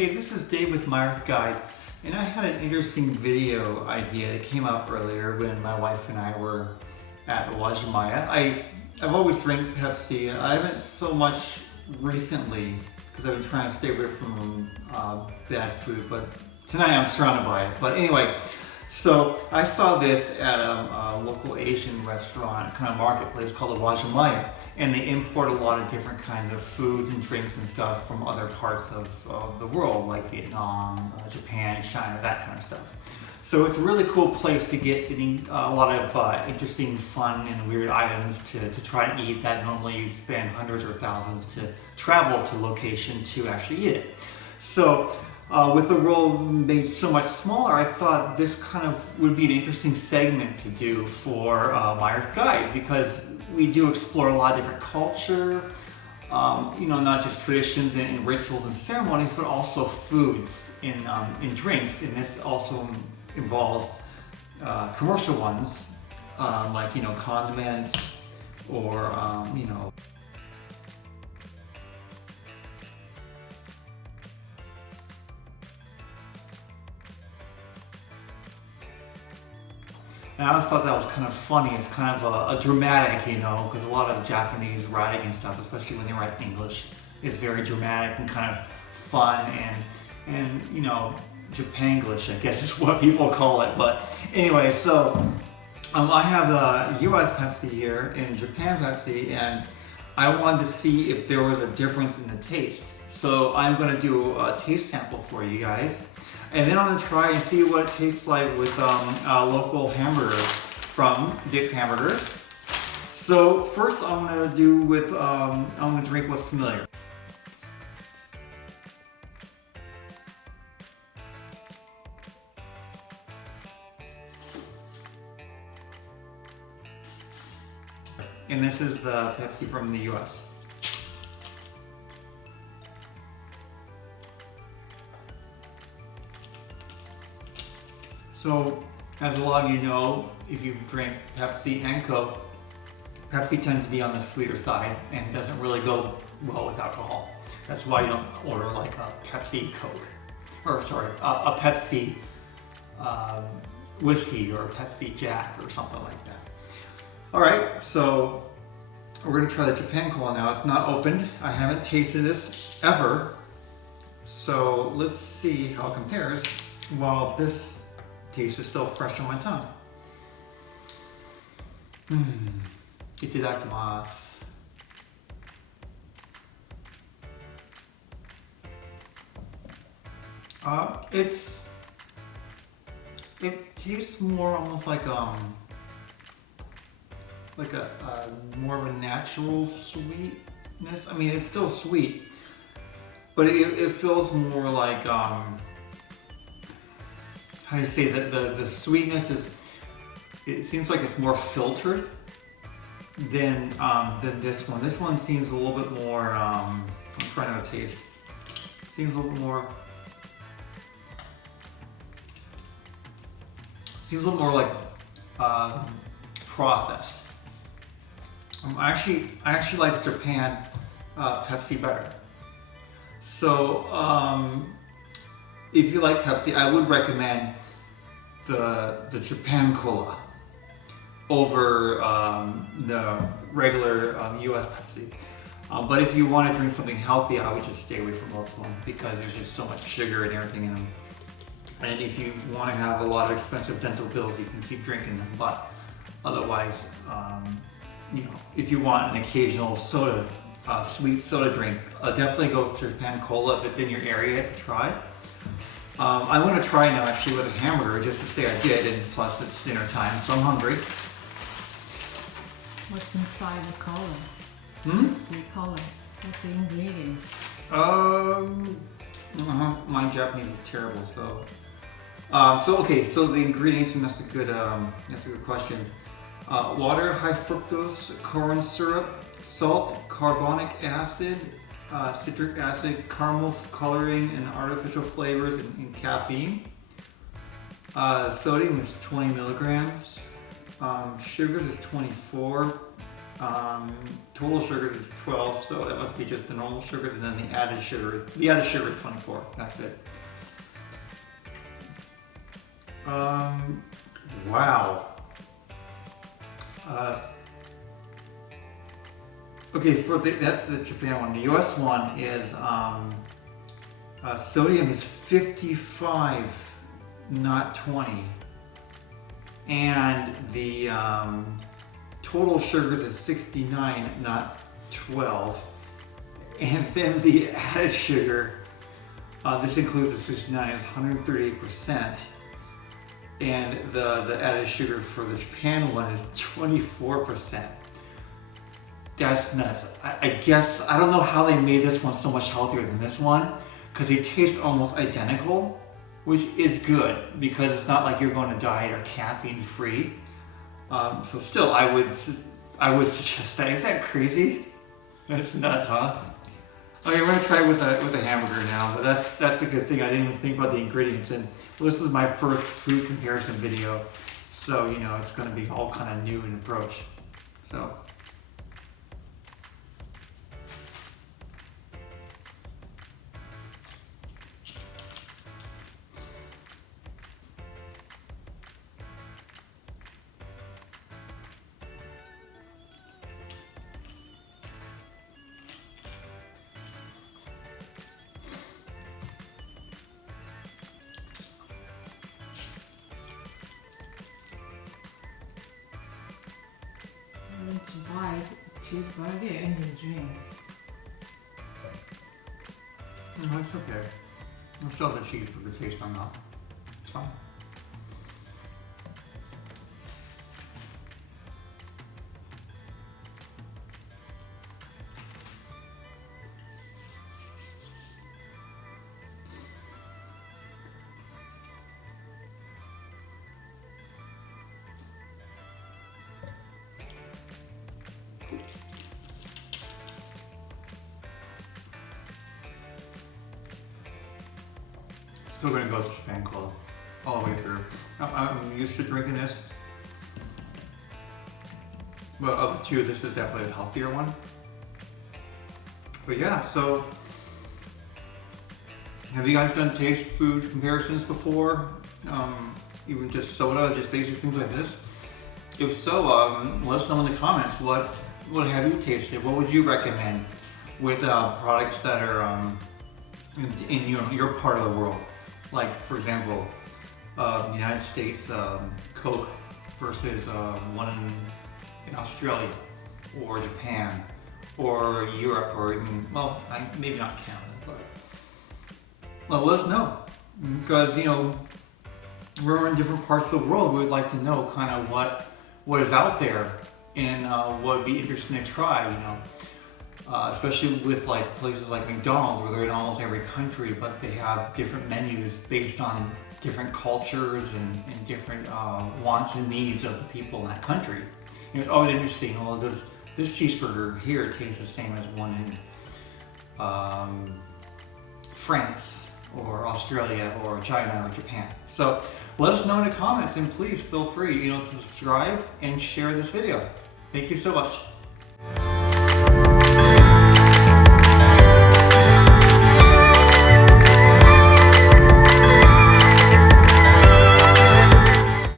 Hey, this is Dave with My Earth Guide, and I had an interesting video idea that came up earlier when my wife and I were at Wajimaya. I've always drank Pepsi. I haven't so much recently because I've been trying to stay away from bad food, but tonight I'm surrounded by it. But anyway, so I saw this at a local Asian restaurant, kind of marketplace called the Wajimaya, and they import a lot of different kinds of foods and drinks and stuff from other parts of the world, like Vietnam, Japan, China, that kind of stuff. So it's a really cool place to get a lot of interesting, fun, and weird items to try and eat that normally you'd spend hundreds or thousands to travel to location to actually eat it. So with the world made so much smaller, I thought this kind of would be an interesting segment to do for My Earth Guide, because we do explore a lot of different culture, not just traditions and rituals and ceremonies, but also foods and drinks. And this also involves commercial ones, like condiments or And I always thought that was kind of funny. It's kind of a dramatic, because a lot of Japanese writing and stuff, especially when they write English, is very dramatic and kind of fun and Japanglish, I guess is what people call it. But anyway, so I have the US Pepsi here and Japan Pepsi, and I wanted to see if there was a difference in the taste. So I'm going to do a taste sample for you guys. And then I'm going to try and see what it tastes like with a local hamburger from Dick's Hamburger. So first I'm going to do with, I'm going to drink what's familiar. And this is the Pepsi from the US. So, as a lot of you know, if you drink Pepsi and Coke, Pepsi tends to be on the sweeter side and doesn't really go well with alcohol. That's why you don't order like a Pepsi Coke, or sorry, a Pepsi whiskey or a Pepsi Jack or something like that. All right, so we're gonna try the Japan Cola now. It's not opened. I haven't tasted this ever. So let's see how it compares while this taste is still fresh on my tongue. Itadakimasu. It tastes more almost like a more of a natural sweetness. I mean, it's still sweet, but it feels more like how do you say that the sweetness is, it seems like it's more filtered than this one. This one seems a little bit more, I'm trying to taste, seems a little more like processed. I actually like the Japan Pepsi better. So if you like Pepsi, I would recommend the Japan Cola over the regular US Pepsi. But if you want to drink something healthy, I would just stay away from both of them because there's just so much sugar and everything in them. And if you want to have a lot of expensive dental bills, you can keep drinking them. But otherwise, if you want an occasional soda, sweet soda drink, definitely go with Japan Cola if it's in your area to try. I'm going to try now actually with a hamburger just to say I did, and plus it's dinner time, so I'm hungry. What's inside the cola? What's the cola? What's the ingredients? My Japanese is terrible, so. So the ingredients, and that's a good question. Water, high fructose corn syrup, salt, carbonic acid, citric acid, caramel coloring, and artificial flavors, and caffeine. Sodium is 20 milligrams. Sugars is 24. Total sugars is 12, so that must be just the normal sugars, and then the added sugar. The added sugar is 24. That's it. Wow. Okay, that's the Japan one. The US one is sodium is 55, not 20, and the total sugars is 69, not 12, and then the added sugar, this includes the 69, is 138%, and the added sugar for the Japan one is 24%. That's nuts. I guess, I don't know how they made this one so much healthier than this one, because they taste almost identical, which is good, because it's not like you're going to diet or caffeine free. So still, I would suggest that. Is that crazy? That's nuts, huh? Okay, we're gonna try it with a hamburger now, but that's a good thing. I didn't even think about the ingredients, and well, this is my first food comparison video, so you know it's gonna be all kind of new in approach. So. To buy cheeseburger and then drink. No, it's okay. I'll still have the cheeseburger taste on that. It's fine. Still gonna go with Japan Cola all the way through. I'm used to drinking this, but of the two, this is definitely a healthier one. But yeah, so have you guys done taste food comparisons before? Even just soda, just basic things like this? If so, let us know in the comments what have you tasted? What would you recommend with products that are in your part of the world? Like, for example, the United States, Coke versus one in Australia, or Japan, or Europe, or even, well, maybe not Canada, but well, let us know. Because, you know, we're in different parts of the world. We'd like to know kind of what is out there and what would be interesting to try, you know. Especially with like places like McDonald's, where they're in almost every country, but they have different menus based on different cultures and different wants and needs of the people in that country. You know, it's always interesting. Well, does this cheeseburger here taste the same as one in France or Australia or China or Japan? So let us know in the comments, and please feel free, you know, to subscribe and share this video. Thank you so much.